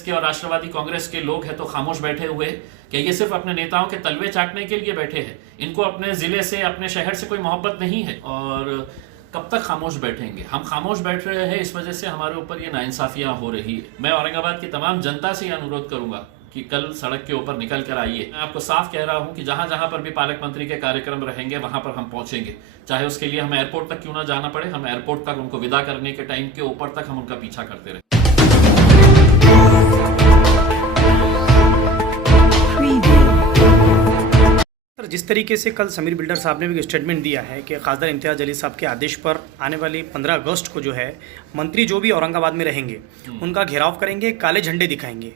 के और राष्ट्रवादी कांग्रेस के लोग हैं तो खामोश बैठे हुए कि ये सिर्फ अपने नेताओं के तलवे चाटने के लिए बैठे हैं। इनको अपने जिले से, अपने शहर से कोई मोहब्बत नहीं है। और कब तक खामोश बैठेंगे? हम खामोश बैठ रहे हैं, इस वजह से हमारे ऊपर ये नाइंसाफियां हो रही है। मैं औरंगाबाद की तमाम जनता से ये अनुरोध करूंगा कि कल सड़क के ऊपर निकल कर आइए। मैं आपको साफ कह रहा हूं कि जहां जहां पर भी पालक मंत्री के कार्यक्रम रहेंगे वहां पर हम पहुंचेंगे, चाहे उसके लिए हम एयरपोर्ट तक क्यों ना जाना पड़े। हम एयरपोर्ट तक उनको विदा करने के टाइम के ऊपर तक हम उनका पीछा करते रहे। जिस तरीके से कल समीर बिल्डर साहब ने भी स्टेटमेंट दिया है कि खासदार इम्तियाज़ अली साहब के आदेश पर आने वाली 15 अगस्त को जो है मंत्री जो भी औरंगाबाद में रहेंगे उनका घेराव करेंगे, काले झंडे दिखाएंगे।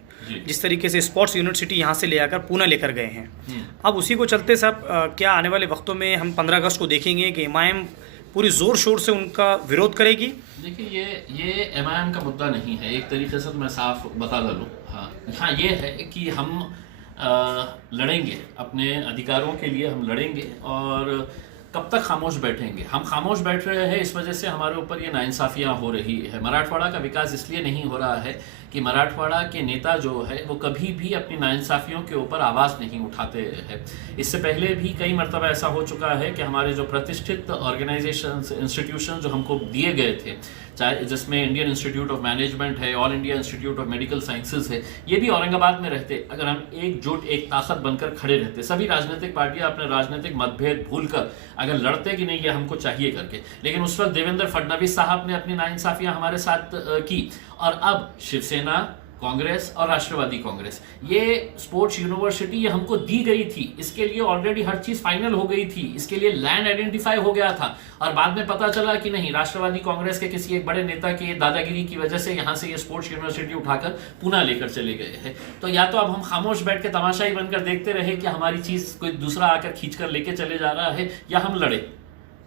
जिस तरीके से स्पोर्ट्स यूनिवर्सिटी यहाँ से ले आकर पुणे लेकर गए हैं, अब उसी को चलते साहब क्या आने वाले वक्तों में हम 15 अगस्त को देखेंगे कि एमआईएम पूरी ज़ोर शोर से उनका विरोध करेगी? देखिए, ये एमआईएम का मुद्दा नहीं है, एक तरीके से मैं साफ बता दूँ। हाँ, ये है कि हम लड़ेंगे, अपने अधिकारों के लिए हम लड़ेंगे। और कब तक खामोश बैठेंगे? हम खामोश बैठ रहे हैं, इस वजह से हमारे ऊपर ये नाइंसाफियां हो रही है। मराठवाड़ा का विकास इसलिए नहीं हो रहा है कि मराठवाड़ा के नेता जो है वो कभी भी अपनी नाइंसाफियों के ऊपर आवाज़ नहीं उठाते हैं। इससे पहले भी कई मरतबा ऐसा हो चुका है कि हमारे जो प्रतिष्ठित ऑर्गेनाइजेशंस, इंस्टीट्यूशन जो हमको दिए गए थे, चाहे जिसमें इंडियन इंस्टीट्यूट ऑफ मैनेजमेंट है, all India institute of medical sciences है, ये भी औरंगाबाद में रहते। अगर हम एकजुट, एक ताकत बनकर खड़े रहते, सभी राजनीतिक पार्टियां अपने राजनीतिक मतभेद भूलकर अगर लड़ते कि नहीं ये हमको चाहिए करके, लेकिन उस वक्त देवेंद्र फडणवीस साहब ने अपनी नाइंसाफियां हमारे साथ की। और अब शिवसेना, कांग्रेस और राष्ट्रवादी कांग्रेस, ये स्पोर्ट्स यूनिवर्सिटी ये हमको दी गई थी, इसके लिए ऑलरेडी हर चीज फाइनल हो गई थी, इसके लिए लैंड आइडेंटिफाई हो गया था। और बाद में पता चला कि नहीं, राष्ट्रवादी कांग्रेस के किसी एक बड़े नेता की दादागिरी की वजह से यहाँ से ये स्पोर्ट्स यूनिवर्सिटी उठाकर पुणे लेकर चले गए हैं। तो या तो अब हम खामोश बैठ के तमाशा ही बनकर देखते रहे कि हमारी चीज कोई दूसरा आकर खींच कर लेके चले जा रहा है, या हम लड़े।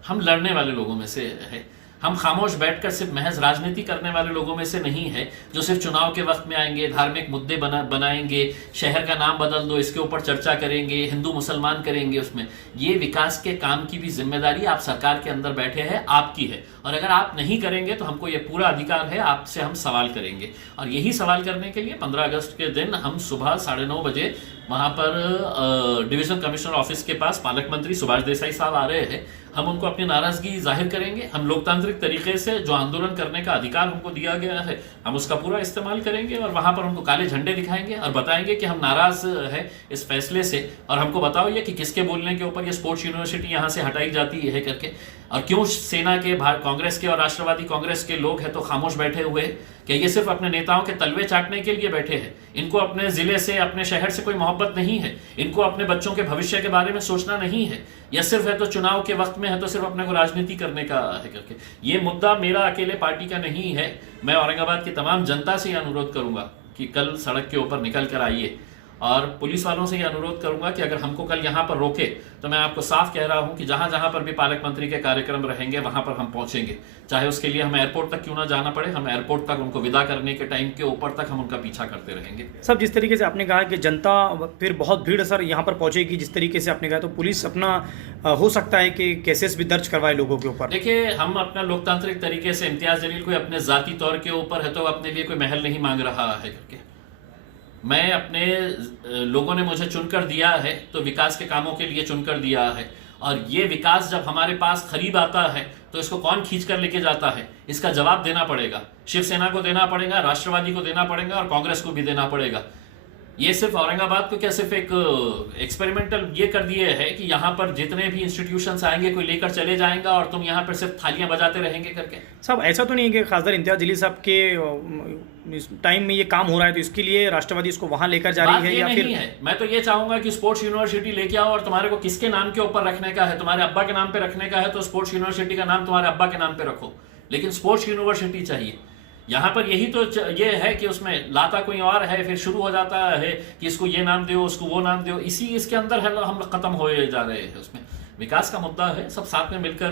हम लड़ने वाले लोगों में से है। हम खामोश बैठकर सिर्फ महज राजनीति करने वाले लोगों में से नहीं है जो सिर्फ चुनाव के वक्त में आएंगे, धार्मिक मुद्दे बनाएंगे, शहर का नाम बदल दो इसके ऊपर चर्चा करेंगे, हिंदू मुसलमान करेंगे उसमें। ये विकास के काम की भी जिम्मेदारी आप सरकार के अंदर बैठे हैं, आपकी है। और अगर आप नहीं करेंगे तो हमको ये पूरा अधिकार है, आपसे हम सवाल करेंगे। और यही सवाल करने के लिए 15 अगस्त के दिन हम सुबह 9:30 बजे वहाँ पर डिवीजन कमिश्नर ऑफिस के पास पालक मंत्री सुभाष देसाई साहब आ रहे हैं। हम उनको अपनी नाराजगी जाहिर करेंगे। हम लोकतांत्रिक तरीके से जो आंदोलन करने का अधिकार हमको दिया गया है, हम उसका पूरा इस्तेमाल करेंगे और वहाँ पर उनको काले झंडे दिखाएंगे और बताएंगे कि हम नाराज है इस फैसले से। और हमको बताओ ये कि किसके बोलने के ऊपर ये स्पोर्ट्स यूनिवर्सिटी यहाँ से हटाई जाती है करके, और क्यों सेना के, कांग्रेस के और राष्ट्रवादी कांग्रेस के लोग हैं तो खामोश बैठे हुए कि ये सिर्फ अपने नेताओं के तलवे चाटने के लिए बैठे हैं। इनको अपने जिले से, अपने शहर से कोई मोहब्बत नहीं है। इनको अपने बच्चों के भविष्य के बारे में सोचना नहीं है। या सिर्फ है तो चुनाव के वक्त में है तो सिर्फ अपने को राजनीति करने का है करके। ये मुद्दा मेरा अकेले पार्टी का नहीं है। मैं औरंगाबाद की तमाम जनता से ये अनुरोध करूंगा कि कल सड़क के ऊपर निकल कर आइए। और पुलिस वालों से ये अनुरोध करूंगा कि अगर हमको कल यहाँ पर रोके तो मैं आपको साफ कह रहा हूँ कि जहां जहां पर भी पालक मंत्री के कार्यक्रम रहेंगे वहां पर हम पहुंचेंगे, चाहे उसके लिए हम एयरपोर्ट तक क्यों ना जाना पड़े। हम एयरपोर्ट तक उनको विदा करने के टाइम के ऊपर तक हम उनका पीछा करते रहेंगे। सर, जिस तरीके से आपने कहा कि जनता फिर बहुत भीड़ सर यहाँ पर पहुंचेगी, जिस तरीके से आपने कहा, तो पुलिस अपना हो सकता है कि केसेस भी दर्ज करवाए लोगों के ऊपर। देखिए, हम अपना लोकतांत्रिक तरीके से, इम्तियाज जलील कोई अपने जाती तौर के ऊपर है तो अपने लिए कोई महल नहीं मांग रहा है करके। मैं अपने लोगों ने मुझे चुनकर दिया है तो विकास के कामों के लिए चुनकर दिया है। और ये विकास जब हमारे पास करीब आता है तो इसको कौन खींच कर लेके जाता है, इसका जवाब देना पड़ेगा। शिवसेना को देना पड़ेगा, राष्ट्रवादी को देना पड़ेगा और कांग्रेस को भी देना पड़ेगा। ये सिर्फ औरंगाबाद को क्या सिर्फ एक एक्सपेरिमेंटल ये कर दिए है कि यहाँ पर जितने भी इंस्टीट्यूशंस आएंगे कोई लेकर चले जाएंगा और तुम यहाँ पर सिर्फ थालियां बजाते रहेंगे करके। साहब, ऐसा तो नहीं है कि खासदार इम्तियाज जलील साहब के टाइम में ये काम हो रहा है तो इसके लिए राष्ट्रवादी इसको वहां लेकर जा रही है, या फिर? है, मैं तो ये चाहूंगा कि स्पोर्ट्स यूनिवर्सिटी लेके आओ और तुम्हारे को किसके नाम के ऊपर रखने का है, तुम्हारे अब्बा के नाम पे रखने का है तो स्पोर्ट्स यूनिवर्सिटी का नाम तुम्हारे अब्बा के नाम पे रखो, लेकिन स्पोर्ट्स यूनिवर्सिटी चाहिए। यहाँ पर यही तो ये है कि उसमें लाता कोई और है, फिर शुरू हो जाता है कि इसको ये नाम दो, उसको वो नाम दो। इसके अंदर है हम खत्म हो जा रहे हैं। उसमें विकास का मुद्दा है, सब साथ में मिलकर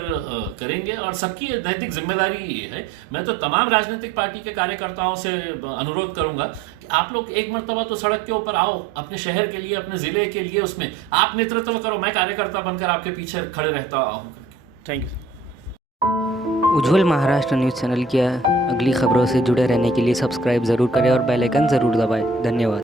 करेंगे और सबकी नैतिक जिम्मेदारी है। मैं तो तमाम राजनीतिक पार्टी के कार्यकर्ताओं से अनुरोध करूंगा कि आप लोग एक मर्तबा तो सड़क के ऊपर आओ, अपने शहर के लिए, अपने जिले के लिए, उसमें आप नेतृत्व करो। मैं कार्यकर्ता बनकर आपके पीछे खड़े रहता हूँ। Thank you. Ujjwal Maharashtra news channel की अगली खबरों से जुड़े रहने के लिए सब्सक्राइब ज़रूर करें और बेल आइकन ज़रूर दबाएं। धन्यवाद।